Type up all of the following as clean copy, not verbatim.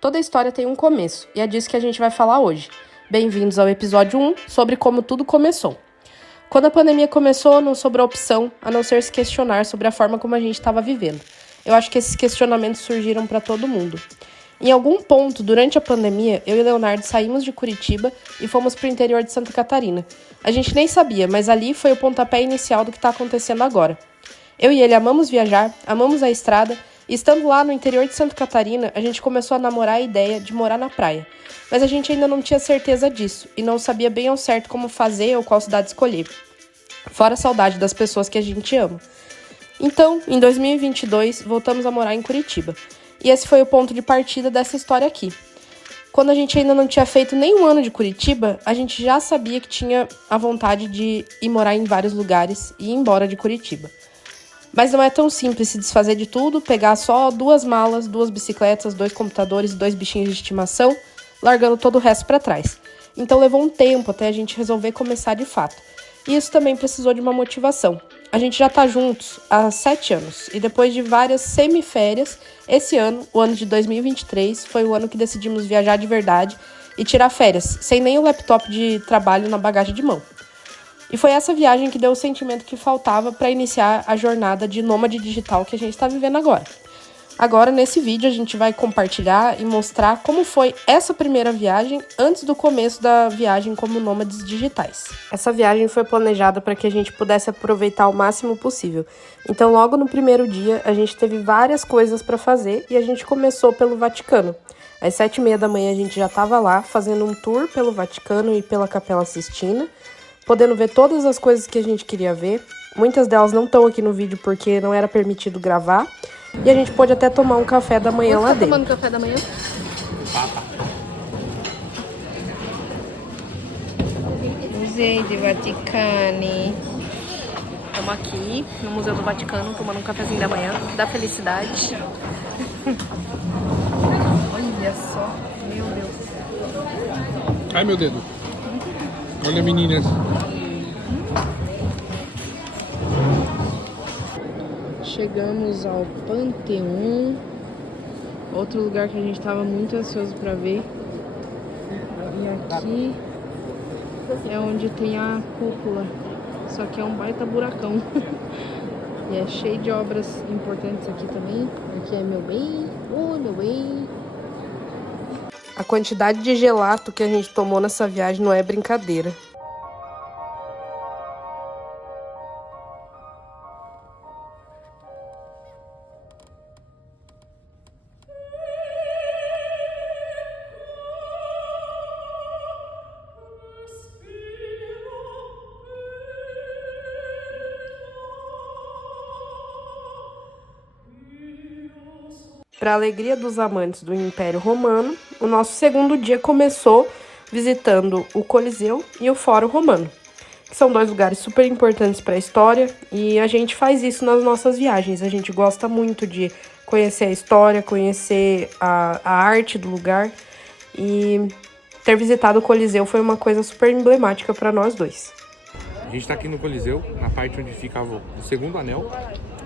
Toda história tem um começo, e é disso que a gente vai falar hoje. Bem-vindos ao episódio 1, sobre como tudo começou. Quando a pandemia começou, não sobrou opção a não ser se questionar sobre a forma como a gente estava vivendo. Eu acho que esses questionamentos surgiram para todo mundo. Em algum ponto, durante a pandemia, eu e Leonardo saímos de Curitiba e fomos para o interior de Santa Catarina. A gente nem sabia, mas ali foi o pontapé inicial do que está acontecendo agora. Eu e ele amamos viajar, amamos a estrada, e estando lá no interior de Santa Catarina, a gente começou a namorar a ideia de morar na praia. Mas a gente ainda não tinha certeza disso e não sabia bem ao certo como fazer ou qual cidade escolher. Fora a saudade das pessoas que a gente ama. Então, em 2022, voltamos a morar em Curitiba. E esse foi o ponto de partida dessa história aqui. Quando a gente ainda não tinha feito nem um ano de Curitiba, a gente já sabia que tinha a vontade de ir morar em vários lugares e ir embora de Curitiba. Mas não é tão simples se desfazer de tudo, pegar só 2 malas, 2 bicicletas, 2 computadores e 2 bichinhos de estimação, largando todo o resto para trás. Então levou um tempo até a gente resolver começar de fato. E isso também precisou de uma motivação. A gente já tá juntos há 7 anos e depois de várias semiférias, esse ano, o ano de 2023, foi o ano que decidimos viajar de verdade e tirar férias, sem nem o laptop de trabalho na bagagem de mão. E foi essa viagem que deu o sentimento que faltava para iniciar a jornada de nômade digital que a gente está vivendo agora. Agora, nesse vídeo, a gente vai compartilhar e mostrar como foi essa primeira viagem antes do começo da viagem como nômades digitais. Essa viagem foi planejada para que a gente pudesse aproveitar o máximo possível. Então, logo no primeiro dia, a gente teve várias coisas para fazer e a gente começou pelo Vaticano. Às 7h30 da manhã, a gente já estava lá fazendo um tour pelo Vaticano e pela Capela Sistina, podendo ver todas as coisas que a gente queria ver. Muitas delas não estão aqui no vídeo porque não era permitido gravar. E a gente pode até tomar um café da manhã lá dentro. Você tá tomando café da manhã? Museu de Vaticano. Estamos aqui no Museu do Vaticano tomando um cafezinho da manhã, da felicidade. Olha só, meu Deus. Ai, meu dedo. Olha, meninas. Chegamos ao Panteão, outro lugar que a gente estava muito ansioso para ver. E aqui é onde tem a cúpula, só que é um baita buracão. E é cheio de obras importantes aqui também. Aqui é meu bem, meu bem. A quantidade de gelato que a gente tomou nessa viagem não é brincadeira. Para a alegria dos amantes do Império Romano, o nosso segundo dia começou visitando o Coliseu e o Fórum Romano, que são 2 lugares super importantes para a história, e a gente faz isso nas nossas viagens. A gente gosta muito de conhecer a história, conhecer a arte do lugar, e ter visitado o Coliseu foi uma coisa super emblemática para nós dois. A gente tá aqui no Coliseu, na parte onde ficava o segundo anel.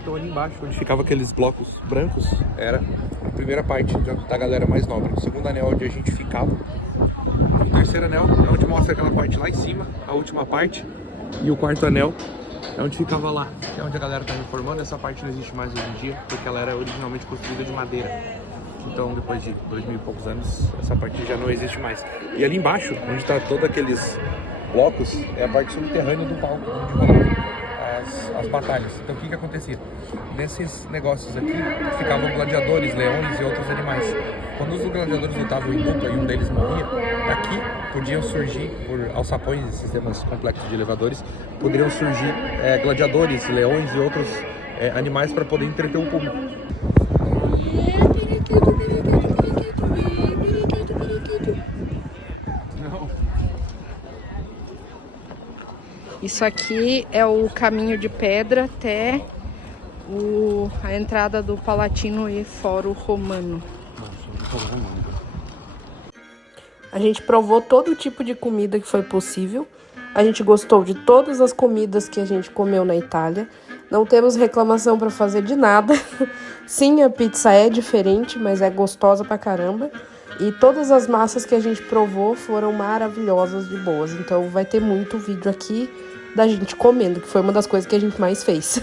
Então ali embaixo, onde ficava aqueles blocos brancos, era a primeira parte da galera mais nobre. O segundo anel é onde a gente ficava. O terceiro anel é onde mostra aquela parte lá em cima, a última parte. E o quarto anel é onde ficava lá, que é onde a galera tá reformando. Essa parte não existe mais hoje em dia, porque ela era originalmente construída de madeira. Então, depois de 2000 e poucos anos, essa parte já não existe mais. E ali embaixo, onde tá todos aqueles blocos, é a parte subterrânea do palco, onde rolava as batalhas. Então o que acontecia? Nesses negócios aqui ficavam gladiadores, leões e outros animais. Quando os gladiadores lutavam em dupla e um deles morria, daqui podiam surgir, por alçapões e sistemas complexos de elevadores, poderiam surgir gladiadores, leões e outros animais para poder entreter o público. Isso aqui é o caminho de pedra até a entrada do Palatino e Fórum Romano. A gente provou todo tipo de comida que foi possível. A gente gostou de todas as comidas que a gente comeu na Itália. Não temos reclamação para fazer de nada. Sim, a pizza é diferente, mas é gostosa pra caramba. E todas as massas que a gente provou foram maravilhosas de boas. Então vai ter muito vídeo aqui da gente comendo, que foi uma das coisas que a gente mais fez.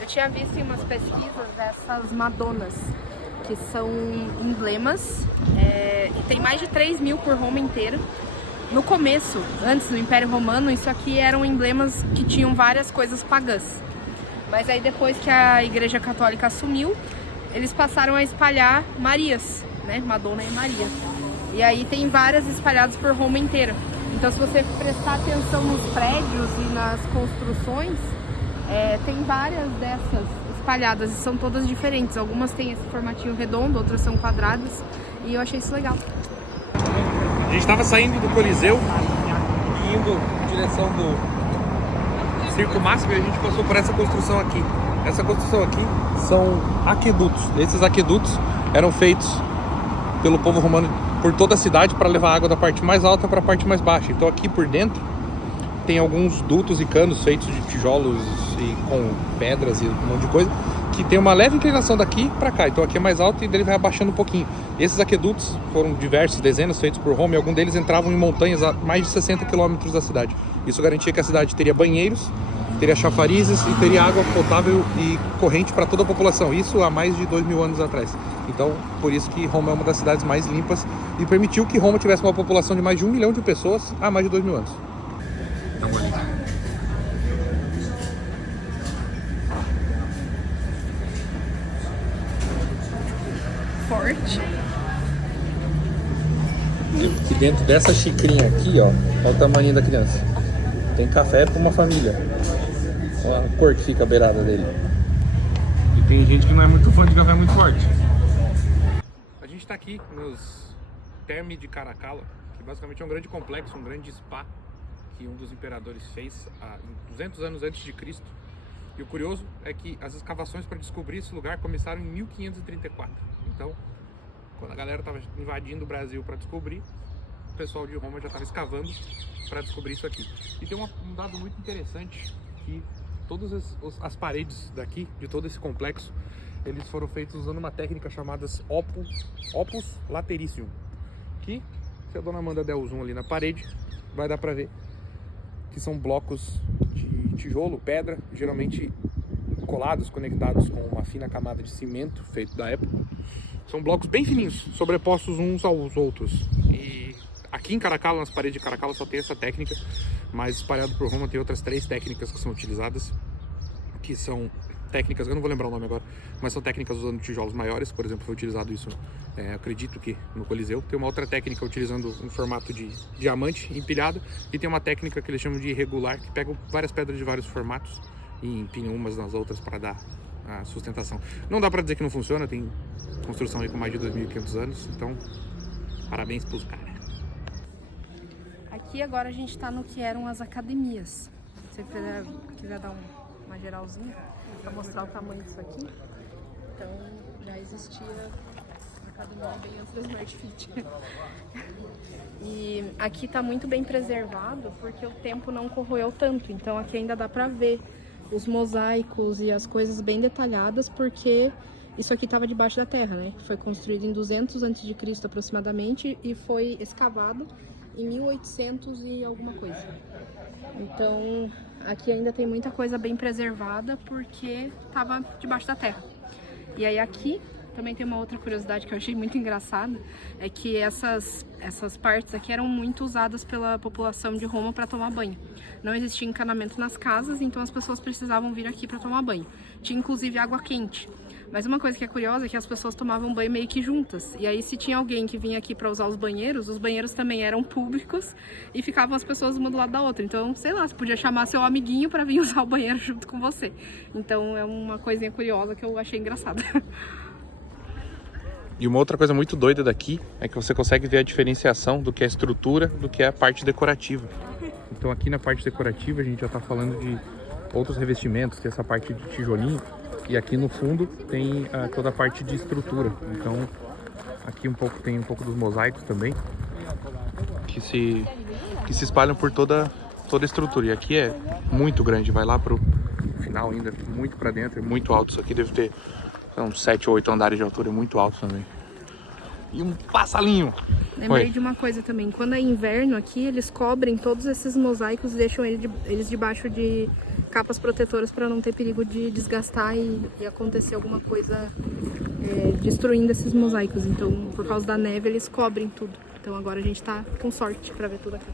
Eu tinha visto em umas pesquisas essas Madonas, que são emblemas, e tem mais de 3.000 por Roma inteira. No começo, antes do Império Romano, isso aqui eram emblemas que tinham várias coisas pagãs. Mas aí depois que a Igreja Católica assumiu, eles passaram a espalhar Marias, né? Madonna e Maria. E aí tem várias espalhadas por Roma inteira. Então se você prestar atenção nos prédios e nas construções, tem várias dessas espalhadas e são todas diferentes. Algumas têm esse formatinho redondo, outras são quadradas. E eu achei isso legal. A gente estava saindo do Coliseu e indo em direção do Circo Máximo e a gente passou por essa construção aqui. Essa construção aqui são aquedutos. Esses aquedutos eram feitos pelo povo romano por toda a cidade para levar água da parte mais alta para a parte mais baixa. Então aqui por dentro tem alguns dutos e canos feitos de tijolos e com pedras e um monte de coisa, que tem uma leve inclinação daqui para cá. Então aqui é mais alto e dele vai abaixando um pouquinho. Esses aquedutos foram diversos, dezenas feitos por Roma, e alguns deles entravam em montanhas a mais de 60 quilômetros da cidade. Isso garantia que a cidade teria banheiros, teria chafarizes e teria água potável e corrente para toda a população. Isso há mais de 2.000 anos atrás. Então, por isso que Roma é uma das cidades mais limpas e permitiu que Roma tivesse uma população de mais de 1 milhão de pessoas há mais de 2.000 anos. Forte. E dentro dessa xicrinha aqui, ó, olha o tamanho da criança. Tem café para uma família. Olha a cor que fica a beirada dele. E tem gente que não é muito fã de café muito forte. A gente está aqui nos Termi de Caracalla, que basicamente é um grande complexo, um grande spa que um dos imperadores fez há 200 anos antes de Cristo. E o curioso é que as escavações para descobrir esse lugar começaram em 1534. Então, quando a galera estava invadindo o Brasil para descobrir, o pessoal de Roma já estava escavando para descobrir isso aqui. E tem um dado muito interessante, que todas as paredes daqui, de todo esse complexo, eles foram feitos usando uma técnica chamada opus latericium, que, se a dona Amanda der o zoom ali na parede, vai dar para ver que são blocos de tijolo, pedra, geralmente colados, conectados com uma fina camada de cimento feito da época. São blocos bem fininhos, sobrepostos uns aos outros. E aqui em Caracalla, nas paredes de Caracalla, só tem essa técnica, mas espalhado por Roma tem outras 3 técnicas que são utilizadas, que são técnicas, eu não vou lembrar o nome agora, mas são técnicas usando tijolos maiores. Por exemplo, foi utilizado isso, acredito que no Coliseu. Tem uma outra técnica utilizando um formato de diamante empilhado, e tem uma técnica que eles chamam de irregular, que pegam várias pedras de vários formatos e empilham umas nas outras para dar a sustentação. Não dá para dizer que não funciona, tem construção aí com mais de 2.500 anos, então parabéns pros caras. Aqui agora a gente está no que eram as academias. Se você quiser dar uma geralzinha para mostrar o tamanho disso aqui, então já existia academia bem antes da Smart Fit. E aqui está muito bem preservado porque o tempo não corroeu tanto, então aqui ainda dá para ver os mosaicos e as coisas bem detalhadas, porque isso aqui estava debaixo da terra, né? Foi construído em 200 a.C. aproximadamente e foi escavado em 1800 e alguma coisa. Então aqui ainda tem muita coisa bem preservada porque estava debaixo da terra. E aí aqui também tem uma outra curiosidade que eu achei muito engraçada, é que essas partes aqui eram muito usadas pela população de Roma para tomar banho. Não existia encanamento nas casas, então as pessoas precisavam vir aqui para tomar banho. Tinha inclusive água quente. Mas uma coisa que é curiosa é que as pessoas tomavam banho meio que juntas. E aí se tinha alguém que vinha aqui para usar os banheiros também eram públicos e ficavam as pessoas uma do lado da outra. Então, sei lá, você podia chamar seu amiguinho para vir usar o banheiro junto com você. Então é uma coisinha curiosa que eu achei engraçada. E uma outra coisa muito doida daqui é que você consegue ver a diferenciação do que é a estrutura do que é a parte decorativa. Então aqui na parte decorativa a gente já está falando de outros revestimentos, tem essa parte de tijolinho, e aqui no fundo tem toda a parte de estrutura. Então aqui tem um pouco dos mosaicos também, que se espalham por toda a estrutura. E aqui é muito grande, vai lá pro final ainda, muito para dentro, é muito alto. Isso aqui deve ter uns 7 ou 8 andares de altura, é muito alto também. E um passarinho. Lembrei de uma coisa também, quando é inverno aqui, eles cobrem todos esses mosaicos e deixam eles debaixo de capas protetoras para não ter perigo de desgastar e acontecer alguma coisa destruindo esses mosaicos. Então, por causa da neve, eles cobrem tudo. Então agora a gente tá com sorte para ver tudo aqui.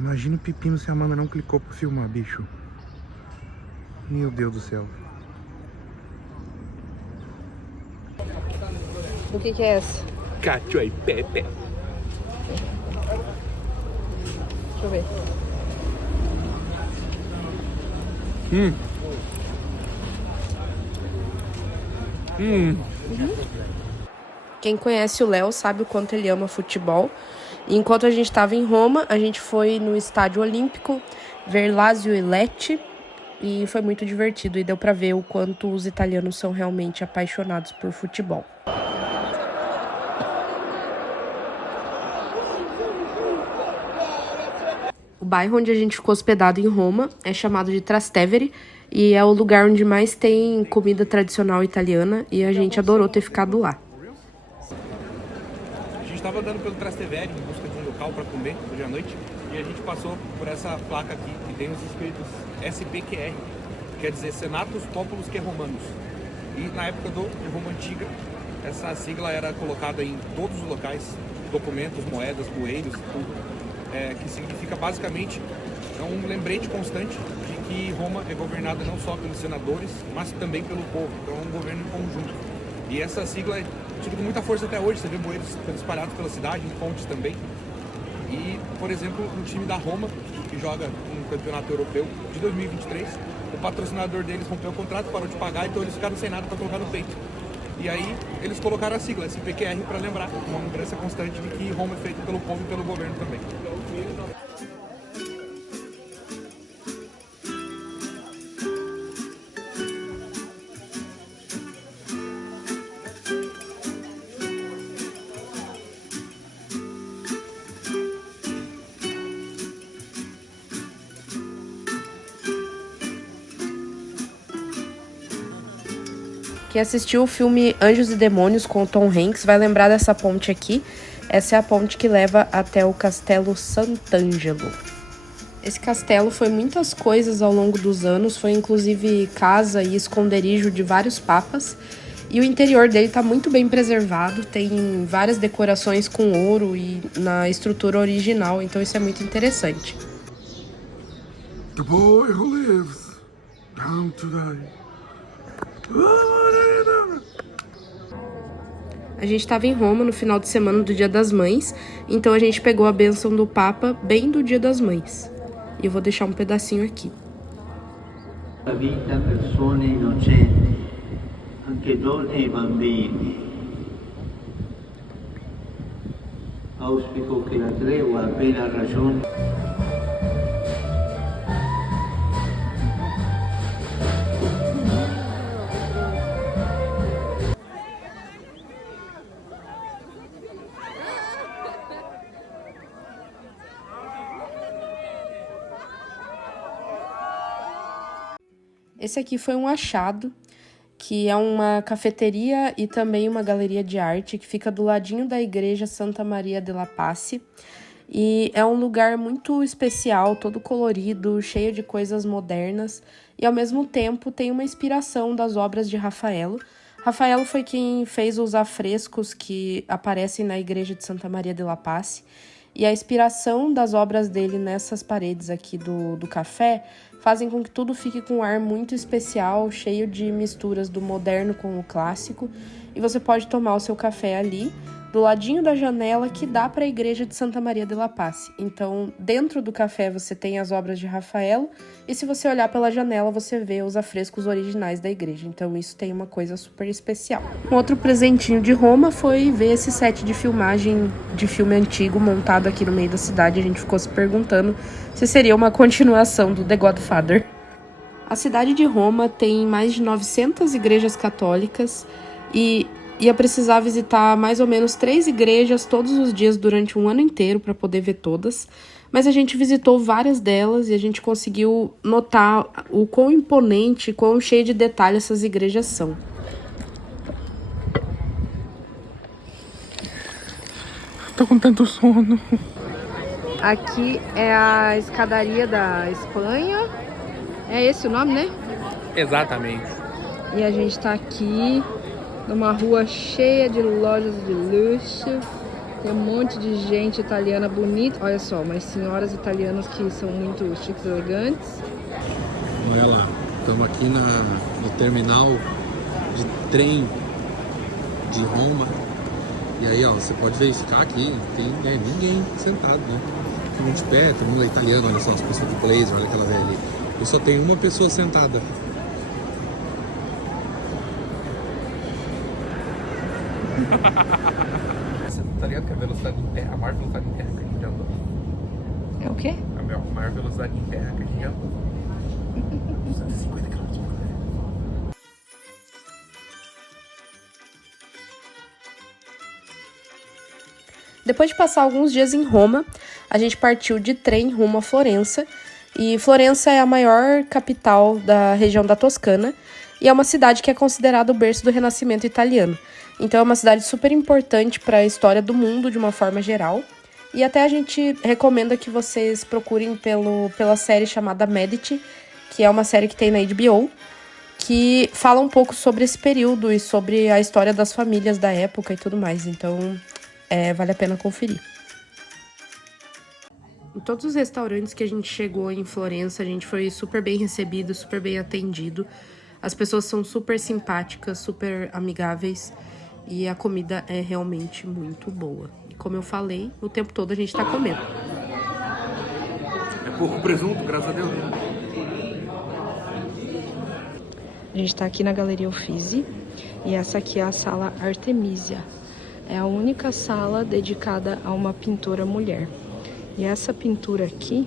Imagina o pepino se a Amanda não clicou pra filmar, bicho. Meu Deus do céu. O que é essa? Cacio e Pepe. Deixa eu ver. Quem conhece o Léo sabe o quanto ele ama futebol. E enquanto a gente estava em Roma, a gente foi no Estádio Olímpico ver Lazio e Lecce. E foi muito divertido e deu para ver o quanto os italianos são realmente apaixonados por futebol. O bairro onde a gente ficou hospedado em Roma é chamado de Trastevere e é o lugar onde mais tem comida tradicional italiana e a gente adorou ter ficado lá. A gente estava andando pelo Trastevere em busca de um local para comer hoje à noite e a gente passou por essa placa aqui que tem os escritos SPQR, quer dizer Senatus Populus que Romanus. E na época de Roma Antiga, essa sigla era colocada em todos os locais, documentos, moedas, bueiros, tudo. Que significa basicamente um lembrete constante de que Roma é governada não só pelos senadores, mas também pelo povo. Então é um governo em conjunto. E essa sigla é tida com muita força até hoje. Você vê bueiros espalhados pela cidade, em fontes também. E, por exemplo, no time da Roma, que joga um campeonato europeu de 2023, o patrocinador deles rompeu o contrato, parou de pagar, então eles ficaram sem nada para colocar no peito. E aí eles colocaram a sigla SPQR para lembrar, uma lembrança constante de que Roma é feita pelo povo e pelo governo também. Quem assistiu o filme Anjos e Demônios com o Tom Hanks vai lembrar dessa ponte aqui. Essa é a ponte que leva até o Castelo Sant'Angelo. Esse castelo foi muitas coisas ao longo dos anos, foi inclusive casa e esconderijo de vários papas. E o interior dele está muito bem preservado, tem várias decorações com ouro e na estrutura original, então isso é muito interessante. The boy who lives down today. A gente estava em Roma no final de semana do Dia das Mães, então a gente pegou a bênção do Papa bem do Dia das Mães. E eu vou deixar um pedacinho aqui. La vita persone innocenti, anche donne e bambini. Auspico che la tregua appena ragione. Esse aqui foi um achado, que é uma cafeteria e também uma galeria de arte que fica do ladinho da igreja Santa Maria della Pace. E é um lugar muito especial, todo colorido, cheio de coisas modernas e ao mesmo tempo tem uma inspiração das obras de Rafaello. Rafaello foi quem fez os afrescos que aparecem na igreja de Santa Maria della Pace. E a inspiração das obras dele nessas paredes aqui do café fazem com que tudo fique com um ar muito especial, cheio de misturas do moderno com o clássico. E você pode tomar o seu café ali, do ladinho da janela que dá para a igreja de Santa Maria della Pace. Então, dentro do café você tem as obras de Rafael e se você olhar pela janela você vê os afrescos originais da igreja. Então, isso tem uma coisa super especial. Um outro presentinho de Roma foi ver esse set de filmagem de filme antigo montado aqui no meio da cidade. A gente ficou se perguntando se seria uma continuação do The Godfather. A cidade de Roma tem mais de 900 igrejas católicas e ia precisar visitar mais ou menos 3 igrejas todos os dias durante um ano inteiro para poder ver todas. Mas a gente visitou várias delas e a gente conseguiu notar o quão imponente, quão cheio de detalhes essas igrejas são. Tô com tanto sono. Aqui é a escadaria da Espanha. É esse o nome, né? Exatamente. E a gente tá aqui numa rua cheia de lojas de luxo. Tem um monte de gente italiana bonita. Olha só, umas senhoras italianas que são muito chiques e elegantes. Olha lá, estamos aqui no terminal de trem de Roma. E aí, ó, você pode verificar aqui, tem ninguém sentado, né? Todo mundo de pé, todo mundo é italiano, olha só, as pessoas de blazer, olha aquela velha ali. E só tem uma pessoa sentada. Você tá ligado que a velocidade em terra, a maior velocidade em terra que a gente andou? É o quê? A maior velocidade em terra que a gente andou. 150 km/h. Depois de passar alguns dias em Roma, a gente partiu de trem rumo a Florença. E Florença é a maior capital da região da Toscana e é uma cidade que é considerada o berço do Renascimento italiano. Então é uma cidade super importante para a história do mundo de uma forma geral. E até a gente recomenda que vocês procurem pela série chamada Medici, que é uma série que tem na HBO, que fala um pouco sobre esse período e sobre a história das famílias da época e tudo mais. Então vale a pena conferir. Em todos os restaurantes que a gente chegou em Florença, a gente foi super bem recebido, super bem atendido. As pessoas são super simpáticas, super amigáveis e a comida é realmente muito boa. E como eu falei, o tempo todo a gente tá comendo. É pouco presunto, graças a Deus. A gente tá aqui na Galeria Uffizi e essa aqui é a sala Artemisia. É a única sala dedicada a uma pintora mulher. E essa pintura aqui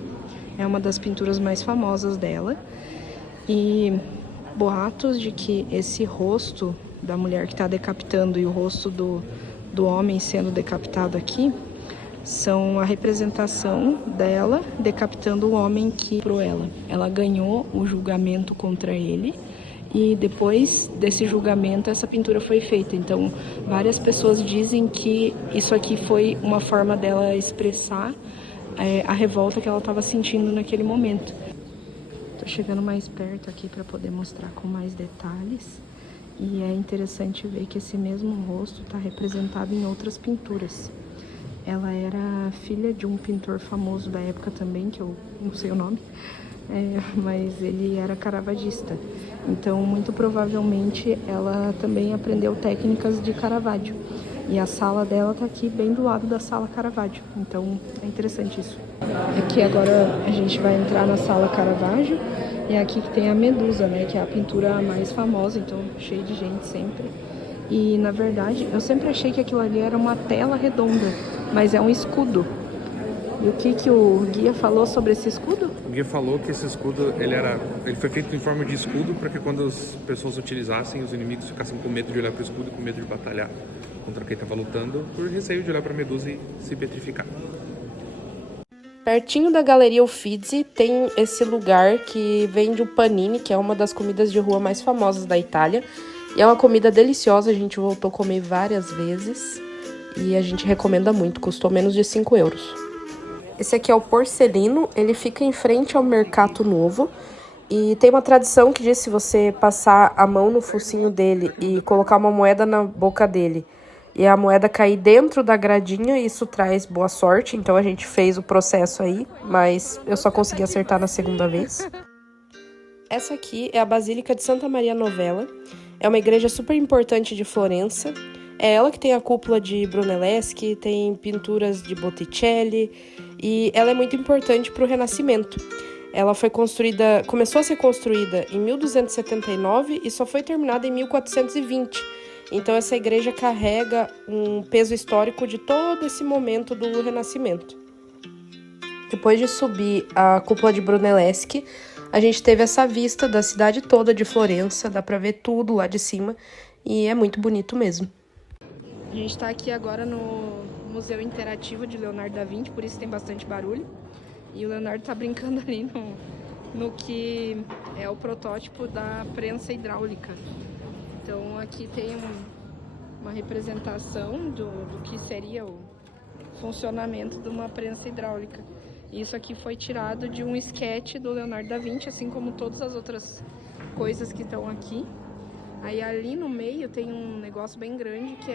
é uma das pinturas mais famosas dela. E boatos de que esse rosto da mulher que está decapitando e o rosto do homem sendo decapitado aqui são a representação dela decapitando o homem que por ela. Ela ganhou o julgamento contra ele e depois desse julgamento essa pintura foi feita. Então várias pessoas dizem que isso aqui foi uma forma dela expressar a revolta que ela estava sentindo naquele momento. Tô chegando mais perto aqui para poder mostrar com mais detalhes. E é interessante ver que esse mesmo rosto está representado em outras pinturas. Ela era filha de um pintor famoso da época também, que eu não sei o nome, mas ele era caravagista. Então, muito provavelmente, ela também aprendeu técnicas de Caravaggio. E a sala dela tá aqui bem do lado da sala Caravaggio. Então, é interessante isso. Aqui agora a gente vai entrar na sala Caravaggio. E é aqui que tem a Medusa, né? Que é a pintura mais famosa, então cheio de gente sempre. E, na verdade, eu sempre achei que aquilo ali era uma tela redonda, mas é um escudo. E o que o guia falou sobre esse escudo? O guia falou que esse escudo, ele foi feito em forma de escudo para que quando as pessoas utilizassem, os inimigos ficassem com medo de olhar para o escudo, com medo de batalhar contra quem estava lutando, por receio de olhar para a Medusa e se petrificar. Pertinho da Galeria Uffizi tem esse lugar que vende o panini, que é uma das comidas de rua mais famosas da Itália. E é uma comida deliciosa, a gente voltou a comer várias vezes e a gente recomenda muito, custou menos de 5 euros. Esse aqui é o Porcelino, ele fica em frente ao Mercato Novo e tem uma tradição que diz que se você passar a mão no focinho dele e colocar uma moeda na boca dele e a moeda cair dentro da gradinha, isso traz boa sorte. Então a gente fez o processo aí, mas eu só consegui acertar na segunda vez. Essa aqui é a Basílica de Santa Maria Novella. É uma igreja super importante de Florença. É ela que tem a cúpula de Brunelleschi, tem pinturas de Botticelli e ela é muito importante para o Renascimento. Ela foi construída, começou a ser construída em 1279 e só foi terminada em 1420. Então essa igreja carrega um peso histórico de todo esse momento do Renascimento. Depois de subir a cúpula de Brunelleschi, a gente teve essa vista da cidade toda de Florença, dá para ver tudo lá de cima e é muito bonito mesmo. A gente está aqui agora no Museu Interativo de Leonardo da Vinci, por isso tem bastante barulho. E o Leonardo tá brincando ali no que é o protótipo da prensa hidráulica. Então aqui tem uma representação do que seria o funcionamento de uma prensa hidráulica. Isso aqui foi tirado de um esquete do Leonardo da Vinci, assim como todas as outras coisas que estão aqui. Aí ali no meio tem um negócio bem grande que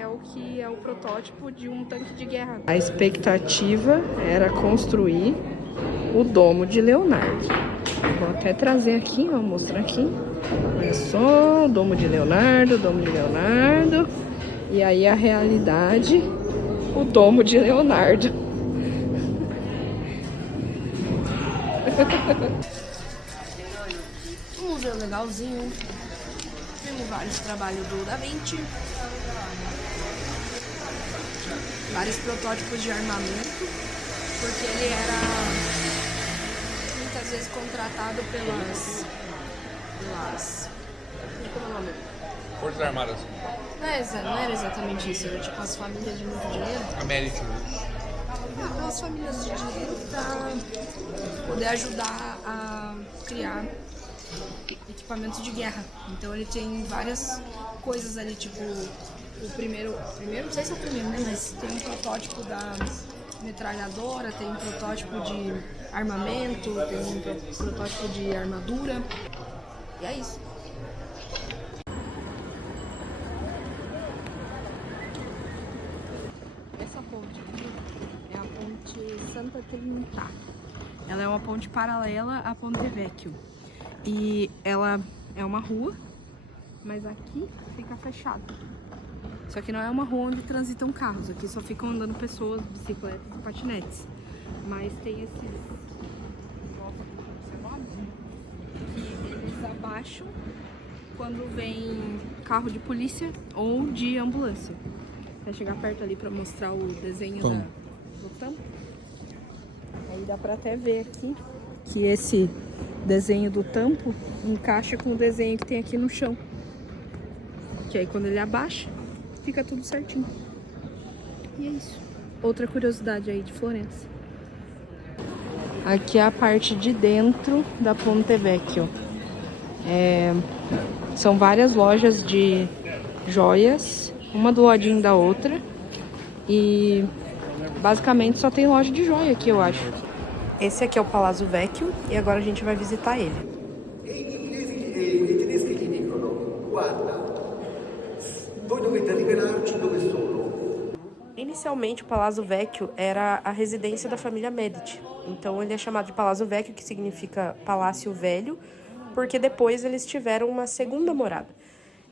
é o protótipo de um tanque de guerra. A expectativa era construir o Domo de Leonardo. Vou até trazer aqui, ó, mostrar aqui. Olha só, o Domo de Leonardo, o Domo de Leonardo. E aí a realidade, o Domo de Leonardo. Um museu legalzinho. Temos vários trabalhos do Da Vinci, vários protótipos de armamento, porque ele era muitas vezes contratado pelas como é o nome? Forças Armadas. Não era exatamente isso, era tipo as famílias de muito dinheiro. América. As famílias de dinheiro para poder ajudar a criar equipamentos de guerra. Então ele tem várias coisas ali, tipo o primeiro, não sei se é o primeiro, né? Mas tem um protótipo da metralhadora, tem um protótipo de armamento, tem um protótipo de armadura. E é isso. Essa ponte aqui é a ponte Santa Trinità. Ela é uma ponte paralela à Ponte Vecchio. E ela é uma rua, mas aqui fica fechado. Só que não é uma rua onde transitam carros, aqui só ficam andando pessoas, bicicletas e patinetes. Mas tem esses que eles abaixam quando vem carro de polícia ou de ambulância. Vai chegar perto ali para mostrar o desenho do tampo. Aí dá para até ver aqui que esse desenho do tampo encaixa com o desenho que tem aqui no chão. Que aí quando ele abaixa, fica tudo certinho. E é isso. Outra curiosidade aí de Florença. Aqui é a parte de dentro da Ponte Vecchio. São várias lojas de joias, uma do ladinho da outra. E basicamente só tem loja de joia aqui, eu acho. Esse aqui é o Palazzo Vecchio e agora a gente vai visitar ele. I tedeschi gli dicono: guarda, voi dovete rivelarci dove sono. Inicialmente, o Palazzo Vecchio era a residência da família Medici. Então, ele é chamado de Palazzo Vecchio, que significa Palácio Velho, porque depois eles tiveram uma segunda morada.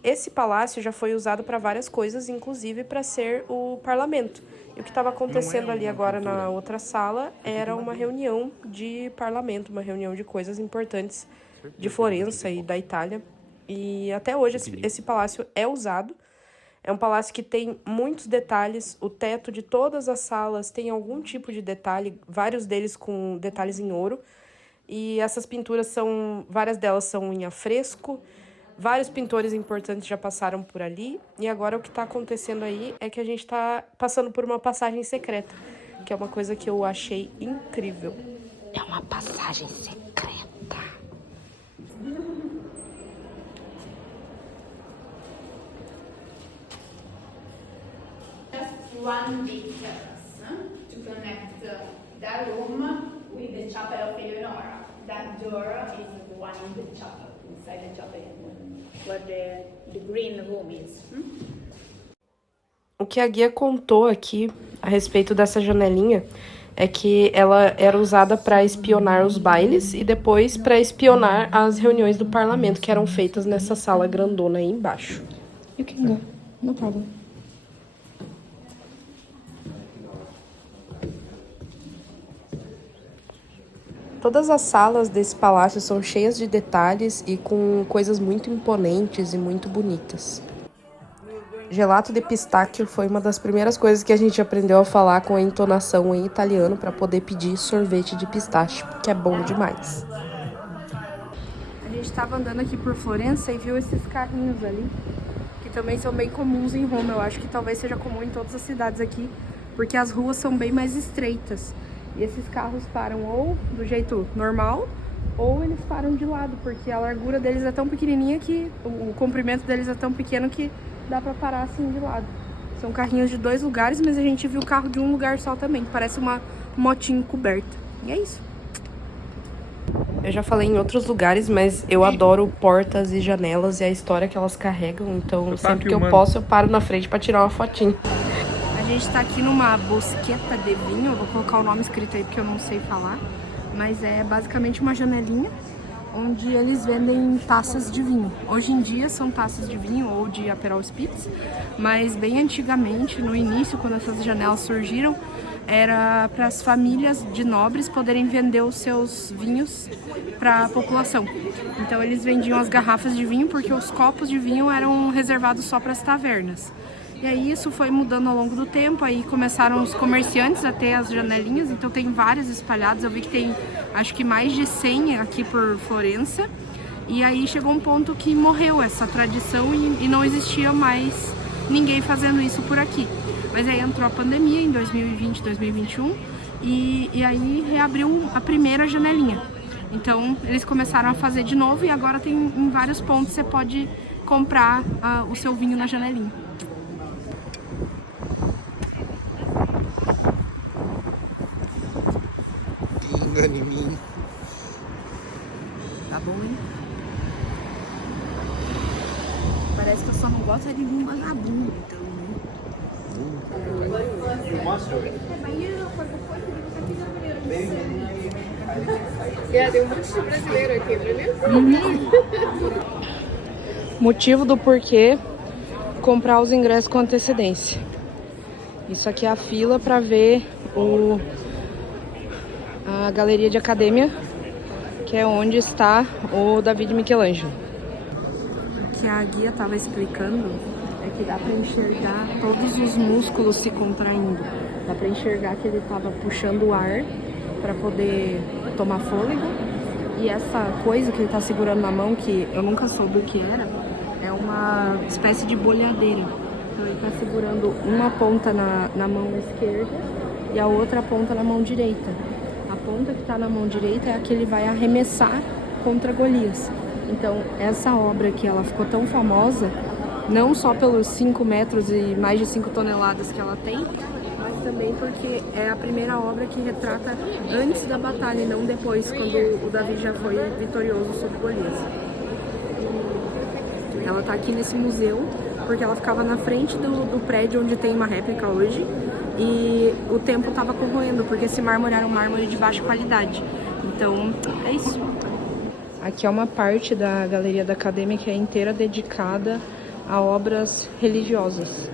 Esse palácio já foi usado para várias coisas, inclusive para ser o parlamento. E o que estava acontecendo ali agora na outra sala era uma reunião de parlamento, uma reunião de coisas importantes de Florença e da Itália. E até hoje esse palácio é usado. É um palácio que tem muitos detalhes. O teto de todas as salas tem algum tipo de detalhe, vários deles com detalhes em ouro. E essas pinturas várias delas são em afresco. Vários pintores importantes já passaram por ali. E agora o que está acontecendo aí é que a gente está passando por uma passagem secreta, que é uma coisa que eu achei incrível. É uma passagem secreta. Just one big terrace to connect that room with the chapel of Eleonora. That door is one in the chapel, inside the chapel, where the green room is. O que a guia contou aqui a respeito dessa janelinha é que ela era usada para espionar os bailes e depois para espionar as reuniões do parlamento que eram feitas nessa sala grandona aí embaixo. You can go, no problem. Todas as salas desse palácio são cheias de detalhes e com coisas muito imponentes e muito bonitas. Gelato de pistáquio foi uma das primeiras coisas que a gente aprendeu a falar com a entonação em italiano para poder pedir sorvete de pistache, que é bom demais. A gente estava andando aqui por Florença e viu esses carrinhos ali, que também são bem comuns em Roma. Eu acho que talvez seja comum em todas as cidades aqui, porque as ruas são bem mais estreitas. E esses carros param ou do jeito normal, ou eles param de lado, porque a largura deles é tão pequenininha que o comprimento deles é tão pequeno que dá pra parar assim de lado. São carrinhos de 2 lugares, mas a gente viu o carro de um lugar só também. Parece uma motinho coberta. E é isso. Eu já falei em outros lugares, mas eu adoro portas e janelas e a história que elas carregam. Então, sempre que eu posso, eu paro na frente pra tirar uma fotinho. A gente tá aqui numa bosqueta de vinho. Eu vou colocar o nome escrito aí porque eu não sei falar. Mas é basicamente uma janelinha onde eles vendem taças de vinho. Hoje em dia são taças de vinho ou de Aperol Spritz, mas bem antigamente, no início, quando essas janelas surgiram, era para as famílias de nobres poderem vender os seus vinhos para a população. Então eles vendiam as garrafas de vinho porque os copos de vinho eram reservados só para as tavernas. E aí isso foi mudando ao longo do tempo, aí começaram os comerciantes a ter as janelinhas, então tem várias espalhadas, eu vi que tem acho que mais de 100 aqui por Florença, e aí chegou um ponto que morreu essa tradição e não existia mais ninguém fazendo isso por aqui. Mas aí entrou a pandemia em 2020, 2021, e aí reabriu a primeira janelinha. Então eles começaram a fazer de novo e agora tem em vários pontos você pode comprar o seu vinho na janelinha. Engane mim. Tá bom, hein? Parece que eu só não gosto de vinho vagabundo, então, né? Tem um monte de brasileiro aqui, não é mesmo? Motivo do porquê comprar os ingressos com antecedência. Isso aqui é a fila para ver a galeria de Academia, que é onde está o David Michelangelo. O que a guia estava explicando é que dá para enxergar todos os músculos se contraindo. Dá para enxergar que ele estava puxando o ar para poder tomar fôlego. E essa coisa que ele está segurando na mão, que eu nunca soube o que era, é uma espécie de bolhadeira. Então ele está segurando uma ponta na mão esquerda e a outra ponta na mão direita. A ponta que está na mão direita é a que ele vai arremessar contra Golias. Então essa obra aqui, ela ficou tão famosa, não só pelos 5 metros e mais de 5 toneladas que ela tem, mas também porque é a primeira obra que retrata antes da batalha e não depois, quando o Davi já foi vitorioso sobre Golias. Ela está aqui nesse museu porque ela ficava na frente do prédio onde tem uma réplica hoje e o tempo estava corroendo, porque esse mármore era um mármore de baixa qualidade. Então, é isso. Aqui é uma parte da Galeria da Academia que é inteira dedicada a obras religiosas.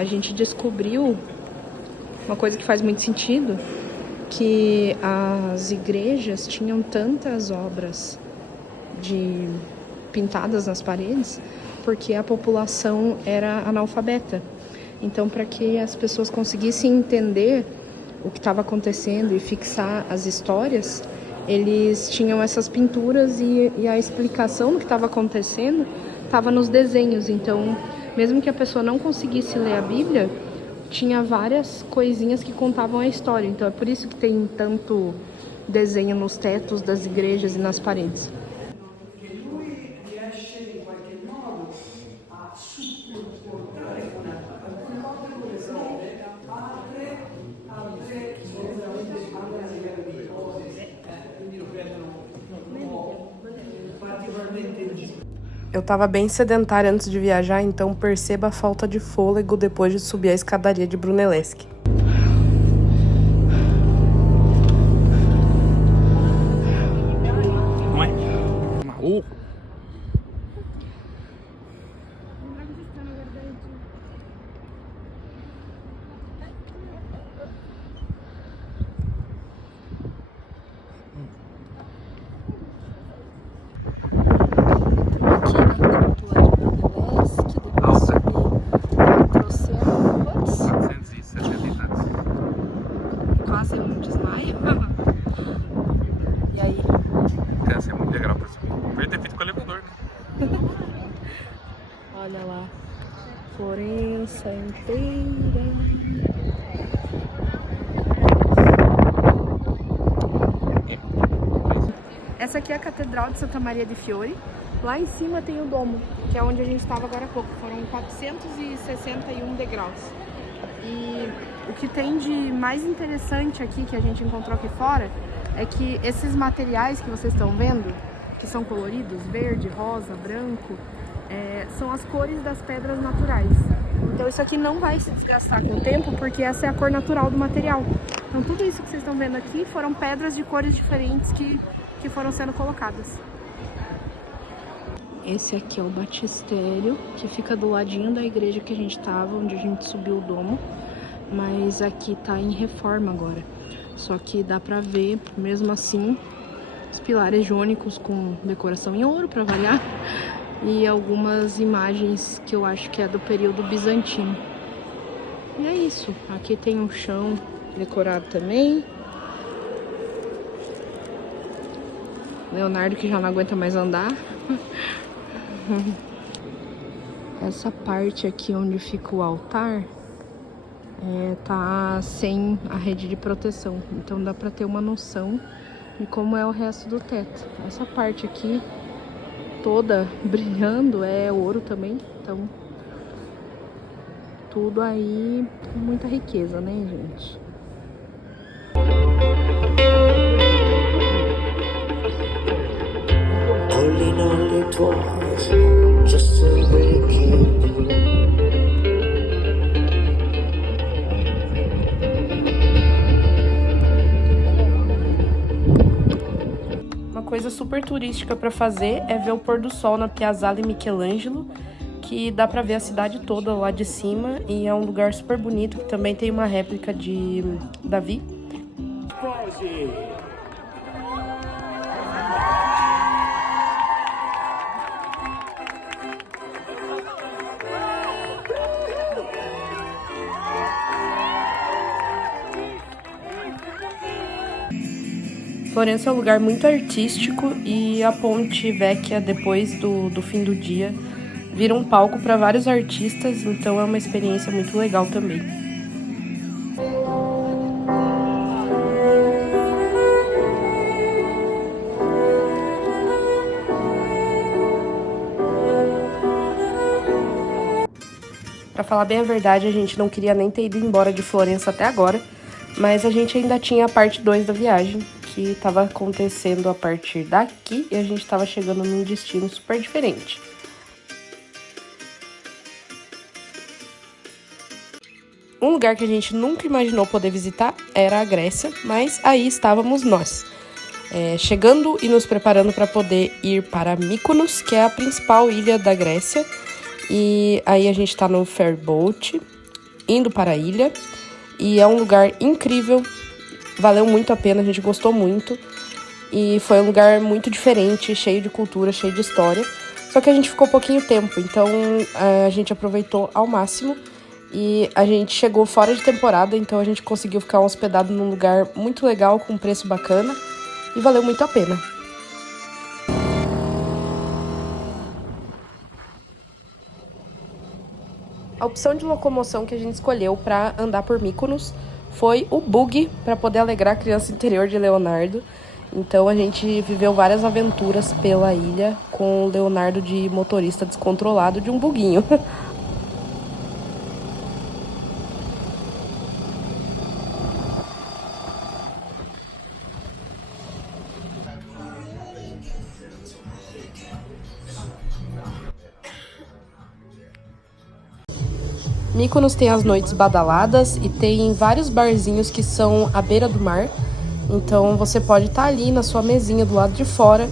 A gente descobriu uma coisa que faz muito sentido, que as igrejas tinham tantas obras pintadas nas paredes porque a população era analfabeta. Então, para que as pessoas conseguissem entender o que estava acontecendo e fixar as histórias, eles tinham essas pinturas e a explicação do que estava acontecendo estava nos desenhos. Então, mesmo que a pessoa não conseguisse ler a Bíblia, tinha várias coisinhas que contavam a história. Então, é por isso que tem tanto desenho nos tetos das igrejas e nas paredes. Eu tava bem sedentária antes de viajar, então perceba a falta de fôlego depois de subir a escadaria de Brunelleschi. Maluco. praça inteira. Essa aqui é a Catedral de Santa Maria de Fiore. Lá em cima tem o domo, que é onde a gente estava agora há pouco. Foram 461 degraus. E o que tem de mais interessante aqui, que a gente encontrou aqui fora, é que esses materiais que vocês estão vendo, que são coloridos, verde, rosa, branco, são as cores das pedras naturais. Então isso aqui não vai se desgastar com o tempo, porque essa é a cor natural do material. Então tudo isso que vocês estão vendo aqui foram pedras de cores diferentes que foram sendo colocadas. Esse aqui é o batistério, que fica do ladinho da igreja que a gente estava, onde a gente subiu o domo. Mas aqui tá em reforma agora. Só que dá pra ver, mesmo assim, os pilares jônicos com decoração em ouro, pra variar. E algumas imagens que eu acho que é do período bizantino. E é isso. Aqui tem um chão decorado também. Leonardo que já não aguenta mais andar. Essa parte aqui onde fica o altar tá sem a rede de proteção. Então dá pra ter uma noção de como é o resto do teto. Essa parte aqui toda brilhando é ouro também. Então tudo aí com muita riqueza, né, gente? Uma coisa super turística para fazer é ver o pôr do sol na Piazzale Michelangelo, que dá para ver a cidade toda lá de cima e é um lugar super bonito, que também tem uma réplica de Davi. Florença é um lugar muito artístico e a Ponte Vecchia, depois do fim do dia, vira um palco para vários artistas, então é uma experiência muito legal também. Pra falar bem a verdade, a gente não queria nem ter ido embora de Florença até agora, mas a gente ainda tinha a parte 2 da viagem, que estava acontecendo a partir daqui e a gente estava chegando num destino super diferente. Um lugar que a gente nunca imaginou poder visitar era a Grécia, mas aí estávamos nós, chegando e nos preparando para poder ir para Mykonos, que é a principal ilha da Grécia, e aí a gente está no ferryboat, indo para a ilha, e é um lugar incrível. Valeu muito a pena, a gente gostou muito. E foi um lugar muito diferente, cheio de cultura, cheio de história. Só que a gente ficou pouquinho tempo, então a gente aproveitou ao máximo. E a gente chegou fora de temporada, então a gente conseguiu ficar hospedado num lugar muito legal, com um preço bacana. E valeu muito a pena. A opção de locomoção que a gente escolheu para andar por Mykonos foi o buggy, para poder alegrar a criança interior de Leonardo. Então a gente viveu várias aventuras pela ilha com o Leonardo de motorista descontrolado de um buguinho. Mykonos tem as noites badaladas e tem vários barzinhos que são à beira do mar. Então você pode estar ali na sua mesinha do lado de fora,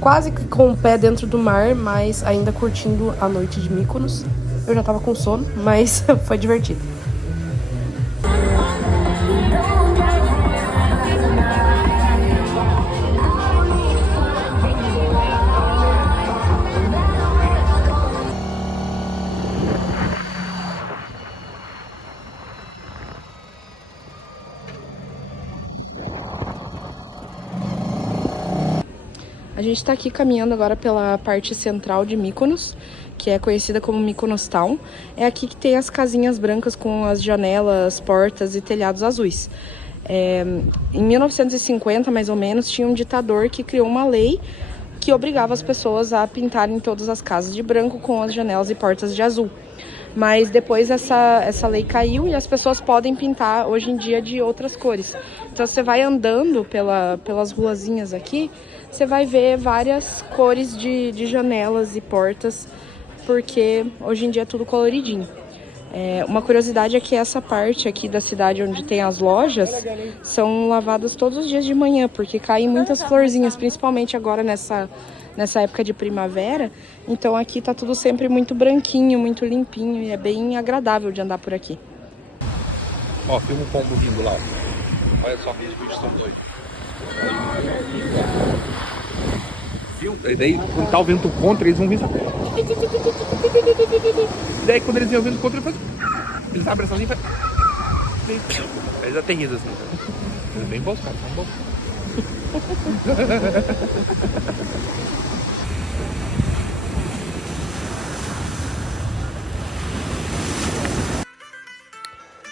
quase que com o pé dentro do mar, mas ainda curtindo a noite de Mykonos. Eu já tava com sono, mas foi divertido. A gente tá aqui caminhando agora pela parte central de Mykonos, que é conhecida como Mykonos Town. É aqui que tem as casinhas brancas com as janelas, portas e telhados azuis. Em 1950, mais ou menos, tinha um ditador que criou uma lei que obrigava as pessoas a pintarem todas as casas de branco com as janelas e portas de azul. Mas depois essa lei caiu e as pessoas podem pintar hoje em dia de outras cores. Então você vai andando pelas ruazinhas aqui, você vai ver várias cores de janelas e portas, porque hoje em dia é tudo coloridinho. Uma curiosidade é que essa parte aqui da cidade onde tem as lojas são lavadas todos os dias de manhã, porque caem muitas florzinhas, principalmente agora nessa época de primavera. Então aqui tá tudo sempre muito branquinho, muito limpinho e é bem agradável de andar por aqui. Ó, filma um pombo vindo lá, ó. Olha só, os bichos são doidos. E daí, quando tá o vento contra, eles vão vir. E daí, quando eles vêm o vento contra, eles abrem essa linha e fazem. Eles aterrizam assim. Eles bem bons, cara, são bons.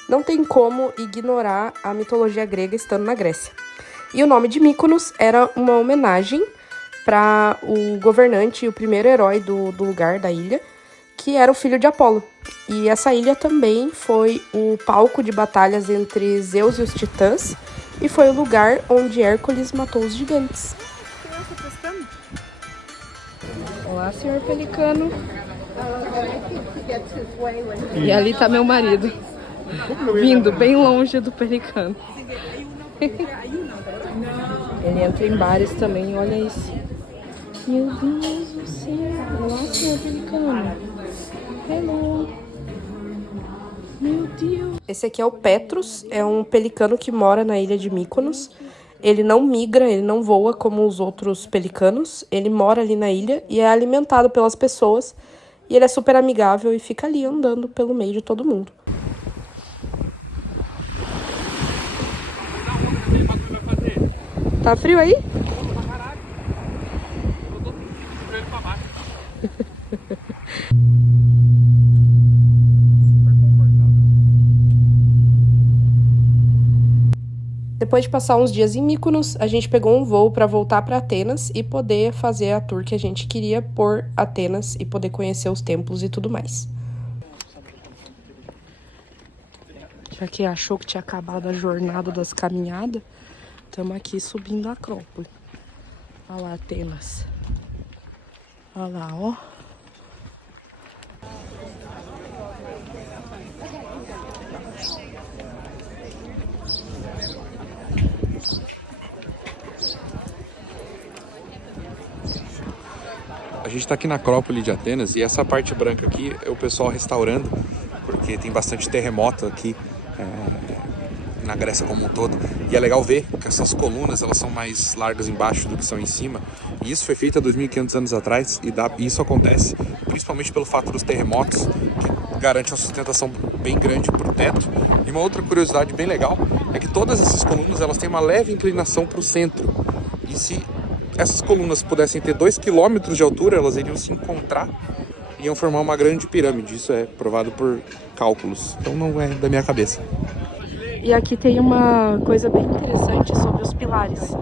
Não tem como ignorar a mitologia grega estando na Grécia. E o nome de Mykonos era uma homenagem para o governante e o primeiro herói do lugar, da ilha, que era o filho de Apolo. E essa ilha também foi o palco de batalhas entre Zeus e os titãs, e foi o lugar onde Hércules matou os gigantes. Olá, senhor pelicano. E ali tá meu marido, vindo bem longe do pelicano. Ele entra em bares também, olha isso. Meu Deus do céu. Olá, senhor pelicano. Hello. Meu Deus. Esse aqui é o Petros, é um pelicano que mora na ilha de Mykonos. Ele não migra, ele não voa como os outros pelicanos. Ele mora ali na ilha e é alimentado pelas pessoas. E ele é super amigável e fica ali andando pelo meio de todo mundo. Tá frio aí? Depois de passar uns dias em Mykonos, a gente pegou um voo para voltar para Atenas e poder fazer a tour que a gente queria por Atenas e poder conhecer os templos e tudo mais. Já que achou que tinha acabado a jornada das caminhadas, estamos aqui subindo a Acrópole. Olha lá, Atenas. Olha lá, ó. A gente tá aqui na Acrópole de Atenas e essa parte branca aqui é o pessoal restaurando, porque tem bastante terremoto aqui na Grécia como um todo. E é legal ver que essas colunas elas são mais largas embaixo do que são em cima. E isso foi feito há 2.500 anos atrás e isso acontece principalmente pelo fato dos terremotos, que garante uma sustentação bem grande para o teto. E uma outra curiosidade bem legal é que todas essas colunas elas têm uma leve inclinação para o centro. E se essas colunas pudessem ter 2 km de altura, elas iriam se encontrar e iam formar uma grande pirâmide. Isso é provado por cálculos, então não é da minha cabeça. E aqui tem uma coisa bem interessante sobre os pilares.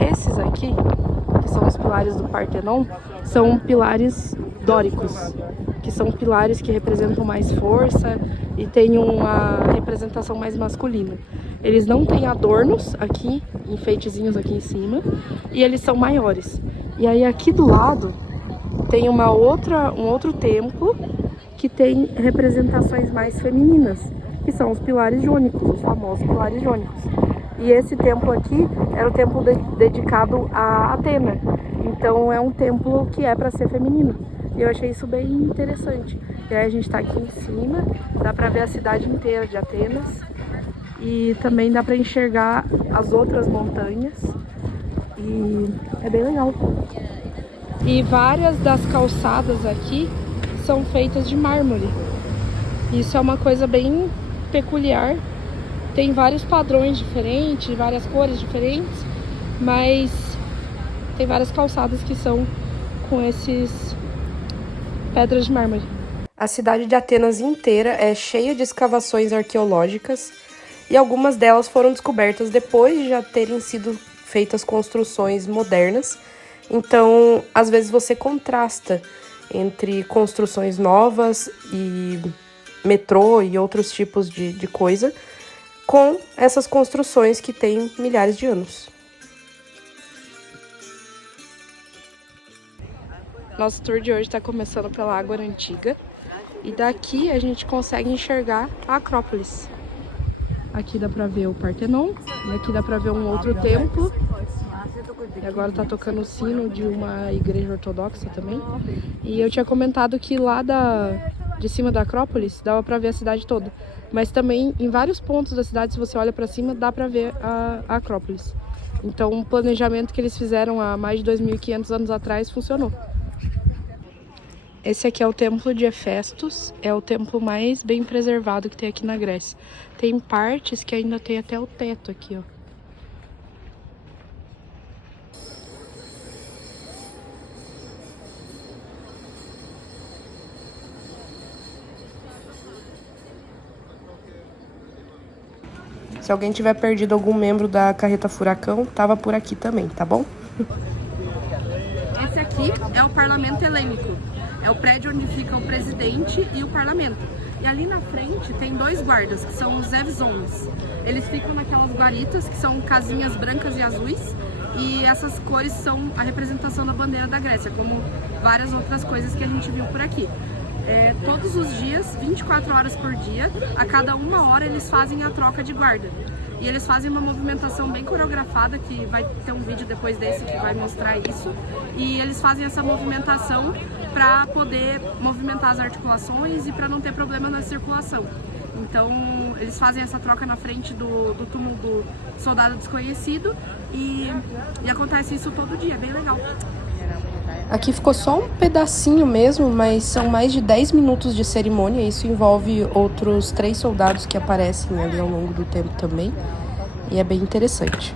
Esses aqui, que são os pilares do Partenon, são pilares dóricos, que são pilares que representam mais força e tem uma representação mais masculina. Eles não têm adornos aqui, enfeitezinhos aqui em cima, e eles são maiores. E aí aqui do lado tem um outro templo que tem representações mais femininas, que são os pilares jônicos, os famosos pilares jônicos. E esse templo aqui era o templo dedicado a Atena. Então é um templo que é para ser feminino. E eu achei isso bem interessante. E aí a gente tá aqui em cima, dá para ver a cidade inteira de Atenas. E também dá para enxergar as outras montanhas. E é bem legal. E várias das calçadas aqui são feitas de mármore. Isso é uma coisa bem peculiar. Tem vários padrões diferentes, várias cores diferentes, mas tem várias calçadas que são com esses Pedras de mármore. A cidade de Atenas inteira é cheia de escavações arqueológicas e algumas delas foram descobertas depois de já terem sido feitas construções modernas. Então, às vezes você contrasta entre construções novas e metrô e outros tipos de coisa com essas construções que têm milhares de anos. Nosso tour de hoje está começando pela Ágora Antiga e daqui a gente consegue enxergar a Acrópolis. Aqui dá pra ver o Partenon e aqui dá pra ver um outro templo. E agora tá tocando o sino de uma igreja ortodoxa também. E eu tinha comentado que lá de cima da Acrópolis dava pra ver a cidade toda. Mas também em vários pontos da cidade, se você olha pra cima, dá pra ver a Acrópolis. Então um planejamento que eles fizeram há mais de 2.500 anos atrás funcionou. Esse aqui é o Templo de Hefestos, é o templo mais bem preservado que tem aqui na Grécia. Tem partes que ainda tem até o teto aqui, ó. Se alguém tiver perdido algum membro da carreta furacão, tava por aqui também, tá bom? Esse aqui é o Parlamento Helênico. É o prédio onde fica o presidente e o parlamento. E ali na frente tem 2 guardas, que são os Evzones. Eles ficam naquelas guaritas, que são casinhas brancas e azuis. E essas cores são a representação da bandeira da Grécia, como várias outras coisas que a gente viu por aqui. Todos os dias, 24 horas por dia, a cada 1 hora eles fazem a troca de guarda. E eles fazem uma movimentação bem coreografada, que vai ter um vídeo depois desse que vai mostrar isso. E eles fazem essa movimentação para poder movimentar as articulações e para não ter problema na circulação. Então, eles fazem essa troca na frente do túmulo do soldado desconhecido e acontece isso todo dia, é bem legal. Aqui ficou só um pedacinho mesmo, mas são mais de 10 minutos de cerimônia. Isso envolve outros 3 soldados que aparecem ali ao longo do tempo também. E é bem interessante.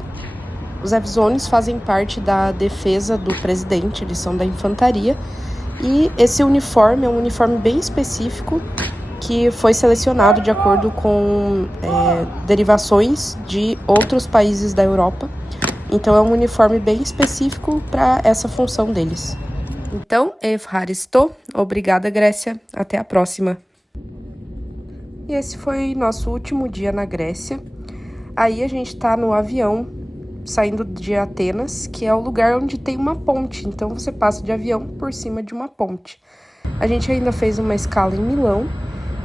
Os Evzones fazem parte da defesa do presidente, eles são da infantaria. E esse uniforme é um uniforme bem específico que foi selecionado de acordo com derivações de outros países da Europa. Então é um uniforme bem específico para essa função deles. Então, Evharisto, obrigada Grécia, até a próxima. E esse foi nosso último dia na Grécia. Aí a gente tá no avião, saindo de Atenas, que é o lugar onde tem uma ponte. Então você passa de avião por cima de uma ponte. A gente ainda fez uma escala em Milão.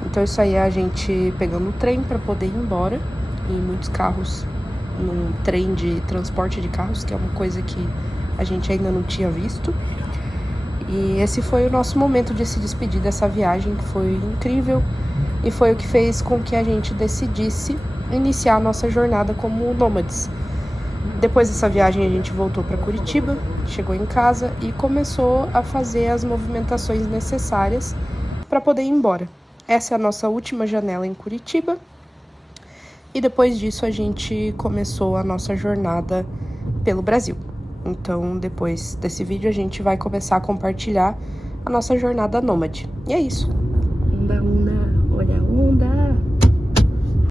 Então isso aí é a gente pegando o trem para poder ir embora. E muitos carros num trem de transporte de carros, que é uma coisa que a gente ainda não tinha visto. E esse foi o nosso momento de se despedir dessa viagem, que foi incrível e foi o que fez com que a gente decidisse iniciar a nossa jornada como nômades. Depois dessa viagem a gente voltou para Curitiba, chegou em casa e começou a fazer as movimentações necessárias para poder ir embora. Essa é a nossa última janela em Curitiba. E depois disso a gente começou a nossa jornada pelo Brasil. Então, depois desse vídeo, a gente vai começar a compartilhar a nossa jornada nômade. E é isso.